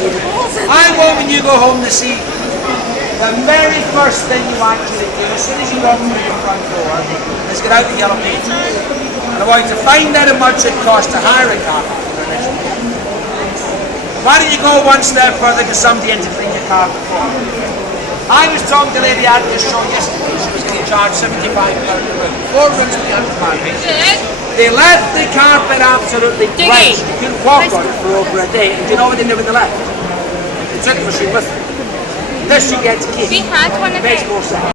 I want when you go home this evening, the very first thing you want you to do, as soon as you run through your front door, is get out the yellow paper. And I want you to find out how much it costs to hire a carpenter. Why don't you go one step further, get somebody in to clean your carpet for you? I was talking to a lady at this show yesterday, she was getting charged £75 a room. 4 rooms with £100. They left the carpet absolutely great. You couldn't walk on it for over a day. And do you know what they did with the left? They took the machine with them. This you get to keep. We had one of Makes those. more sense.